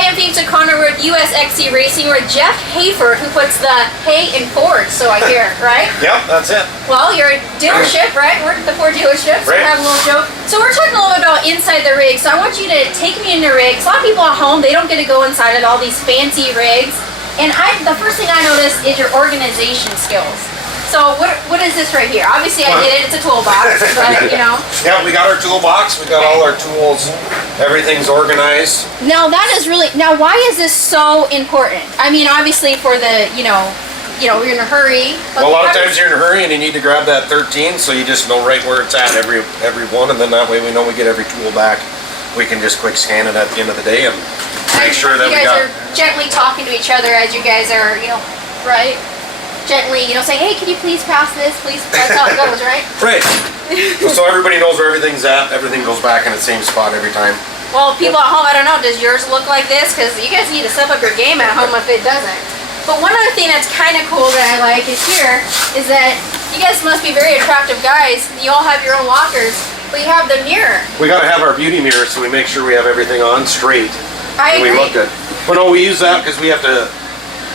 Hi, I'm Phoenix O'Connor. We're at USXC Racing. We're with Jeff Hayford, who puts the hay in Ford, so I hear, right? Yep, that's it. Well, you're a dealership, right? We're at the Ford dealership, so right. we're having a little joke. So we're talking a little bit about inside the rig, so I want you to take me in the rig. A lot of people at home, they don't get to go inside of all these fancy rigs. And the first thing I noticed is your organization skills. So what is this right here? Obviously I get it, it's a toolbox, but you know. Yeah, we got our toolbox, we got all our tools, everything's organized. Now that is really, now why is this so important? I mean, obviously for the, you know, you're in a hurry. Well, a lot of times you're in a hurry and you need to grab that 13, so you just know right where it's at every one, and then that way we know we get every tool back. We can just quick scan it at the end of the day and make sure that you guys are gently talking to each other as you guys are, you know, right? Gently, you know, saying, hey, can you please pass this, please? That's how it goes, right? Right. So everybody knows where everything's at. Everything goes back in the same spot every time. Well, people at home, I don't know, does yours look like this? Because you guys need to step up your game at home if it doesn't. But one other thing that's kind of cool that I like is here, is that you guys must be very attractive guys. You all have your own lockers, but you have the mirror. We got to have our beauty mirror so we make sure we have everything on straight. I agree. We look good. But no, we use that because we have to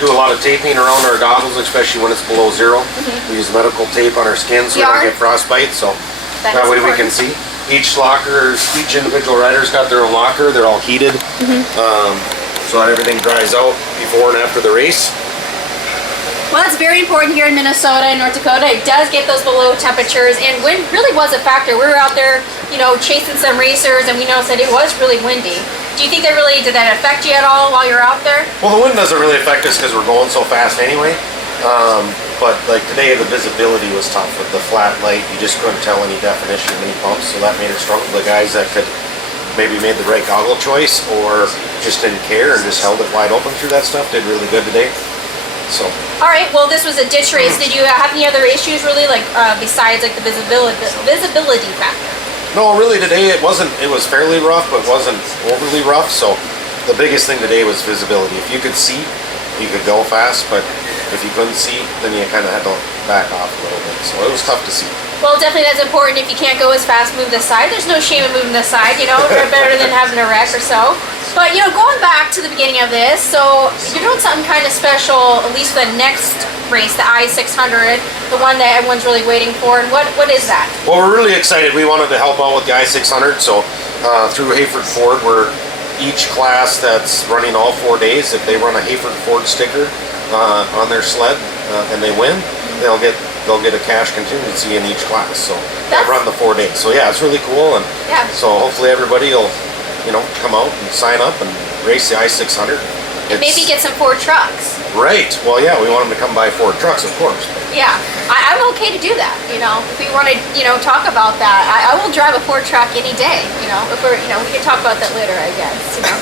do a lot of taping around our goggles, especially when it's below zero. We use medical tape on our skin so we don't get frostbite, so that way we can see. Each locker, each individual rider's got their own locker. They're all heated, so that everything dries out before and after the race. Well, that's very important here in Minnesota and North Dakota. It does get those below temperatures, and wind really was a factor. We were out there, you know, chasing some racers, and we noticed that it was really windy. Do you think did that affect you at all while you're out there? Well, the wind doesn't really affect us because we're going so fast anyway. But like today, the visibility was tough with the flat light. You just couldn't tell any definition of any bumps, so that made it struggle. The guys that could maybe made the right goggle choice or just didn't care and just held it wide open through that stuff did really good today. So. All right. Well, this was a ditch race. Did you have any other issues really, like besides like the visibility factor? No, really today it wasn't. It was fairly rough, but wasn't overly rough. So the biggest thing today was visibility. If you could see, you could go fast, but if you couldn't see, then you kind of had to back off a little bit. So it was tough to see. Well, definitely that's important. If you can't go as fast, move this side. There's no shame in moving this side, you know, better than having a wreck or so. But, you know, going back to the beginning of this, so you're doing something kind of special, at least for the next race, the I-600, the one that everyone's really waiting for. And what is that? Well, we're really excited. We wanted to help out with the I-600, so through Hayford Ford, where each class that's running all 4 days, if they run a Hayford Ford sticker on their sled and they win, they'll get a cash contingency in each class. So they run the 4 days. So yeah, it's really cool, and so hopefully everybody will, you know, come out and sign up and race the I-600. And maybe get some Ford trucks. Right. Well, yeah, we want them to come by Ford trucks, of course. Yeah, I'm okay to do that. You know, if we want to, you know, talk about that, I will drive a Ford truck any day. You know, if we're, you know, we can talk about that later, I guess. You know.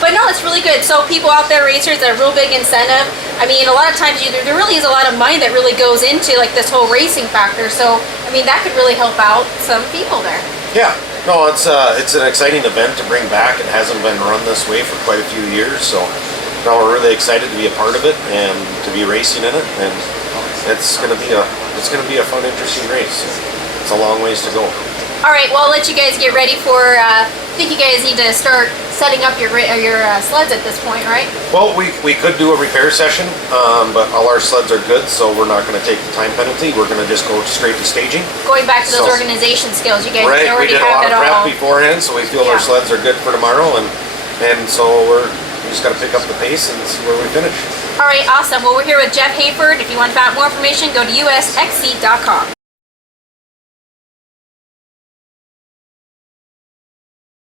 But no, it's really good. So people out there, racers, a real big incentive. I mean, a lot of times there really is a lot of money that really goes into like this whole racing factor. So I mean, that could really help out some people there. Yeah. No, it's an exciting event to bring back. It hasn't been run this way for quite a few years, so now we're really excited to be a part of it and to be racing in it. And it's going to be a fun, interesting race. It's a long ways to go. All right, well, I'll let you guys get ready for. I think you guys need to start setting up your sleds at this point, right? Well, we could do a repair session, but all our sleds are good, so we're not going to take the time penalty. We're going to just go straight to staging. Going back to those organization skills, you guys already have it all. We did a lot of prep beforehand, so we feel our sleds are good for tomorrow, and so we just got to pick up the pace and see where we finish. All right, awesome. Well, we're here with Jeff Hayford. If you want to find out more information, go to USXC.com.